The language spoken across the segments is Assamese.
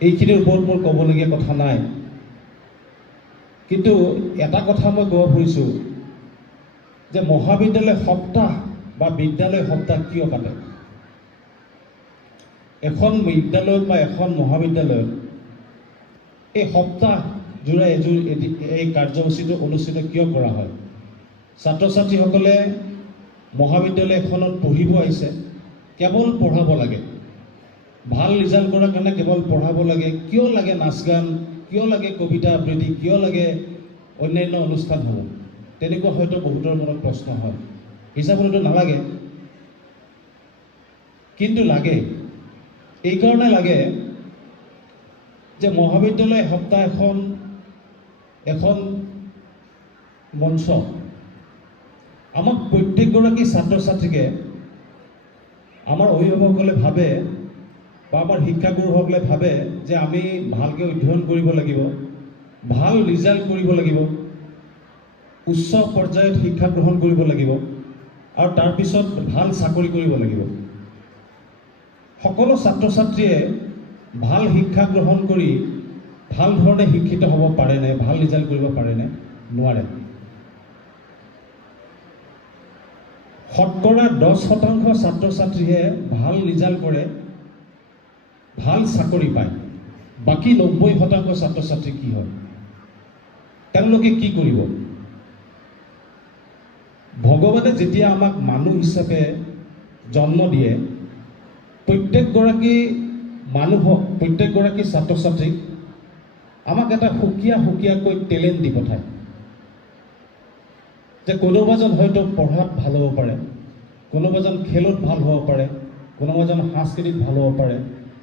এইখিনিৰ ওপৰত মোৰ ক'বলগীয়া কথা নাই, কিন্তু এটা কথা মই ক'ব খুজিছোঁ যে মহাবিদ্যালয় সপ্তাহ বা বিদ্যালয় সপ্তাহ কিয় পাতে? এখন বিদ্যালয়ত বা এখন মহাবিদ্যালয়ত এই সপ্তাহ জোৰা এই কাৰ্যসূচীটো অনুষ্ঠিত কিয় কৰা হয়? ছাত্ৰ ছাত্ৰীসকলে মহাবিদ্যালয় এখনত পঢ়িব আহিছে, কেৱল পঢ়াব লাগে, ভাল ৰিজাল্ট কৰাৰ কাৰণে কেৱল পঢ়াব লাগে। কিয় লাগে নাচ গান, কিয় লাগে কবিতা আবৃত্তি, কিয় লাগে অন্যান্য অনুষ্ঠানসমূহ? তেনেকুৱা হয়তো বহুতৰ মনত প্ৰশ্ন হয়। হিচাপতো নালাগে, কিন্তু লাগে। এইকাৰণে লাগে যে মহাবিদ্যালয় সপ্তাহ এখন মঞ্চ আমাক প্ৰত্যেকগৰাকী ছাত্ৰ ছাত্ৰীকে আমাৰ অভিভাৱকসকলে ভাবে বা আমাৰ শিক্ষাগুৰুসকলে ভাবে যে আমি ভালকৈ অধ্যয়ন কৰিব লাগিব, ভাল ৰিজাল্ট কৰিব লাগিব, উচ্চ পৰ্যায়ত শিক্ষা গ্ৰহণ কৰিব লাগিব আৰু তাৰপিছত ভাল চাকৰি কৰিব লাগিব। সকলো ছাত্ৰ ছাত্ৰীয়ে ভাল শিক্ষা গ্ৰহণ কৰি ভাল ধৰণে শিক্ষিত হ'ব পাৰেনে, ভাল ৰিজাল্ট কৰিব পাৰেনে? নোৱাৰে। শতকৰা 10% ছাত্ৰ ছাত্ৰীয়ে ভাল ৰিজাল্ট কৰে, ভাল চাকৰি পায়। বাকী 90% ছাত্ৰ ছাত্ৰী কি হয়? তেওঁলোকে কি কৰিব? ভগৱানে যেতিয়া আমাক মানুহ হিচাপে জন্ম দিয়ে, প্ৰত্যেকগৰাকী মানুহক, প্ৰত্যেকগৰাকী ছাত্ৰ ছাত্ৰীক আমাক এটা সুকীয়াকৈ টেলেণ্ট দি পঠায়। যে কোনোবাজন হয়তো পঢ়াত ভাল হ'ব পাৰে, কোনোবাজন খেলত ভাল হ'ব পাৰে, কোনোবাজন সাংস্কৃতিক ভাল হ'ব পাৰে,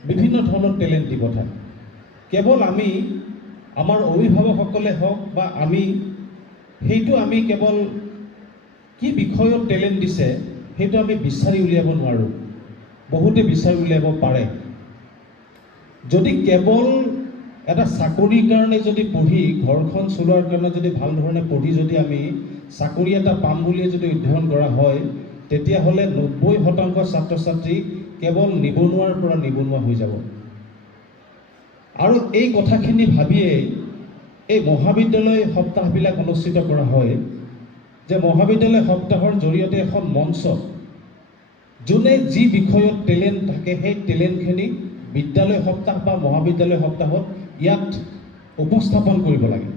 বিভিন্ন ধৰণৰ টেলেণ্ট দি পঠায়। কেৱল আমি, আমাৰ অভিভাৱকসকলে হওক বা সেইটো আমি কেৱল কি বিষয়ত টেলেণ্ট দিছে সেইটো আমি বিচাৰি উলিয়াব নোৱাৰোঁ। বহুতে বিচাৰি উলিয়াব পাৰে। যদি কেৱল এটা চাকৰিৰ কাৰণে যদি পঢ়ি, ঘৰখন চলোৱাৰ কাৰণে যদি ভাল ধৰণে পঢ়ি যদি আমি চাকৰি এটা পাম বুলিয়ে যদি অধ্যয়ন কৰা হয়, তেতিয়াহ'লে 90% ছাত্ৰ ছাত্ৰী কেৱল নিবনুৱাৰ পৰা নিবনুৱা হৈ যাব। আৰু এই কথাখিনি ভাবিয়েই এই মহাবিদ্যালয় সপ্তাহবিলাক অনুষ্ঠিত কৰা হয়, যে মহাবিদ্যালয় সপ্তাহৰ জৰিয়তে এখন মঞ্চ, যোনে যি বিষয়ত টেলেণ্ট থাকে সেই টেলেণ্টখিনি বিদ্যালয় সপ্তাহ বা মহাবিদ্যালয় সপ্তাহত ইয়াত উপস্থাপন কৰিব লাগে।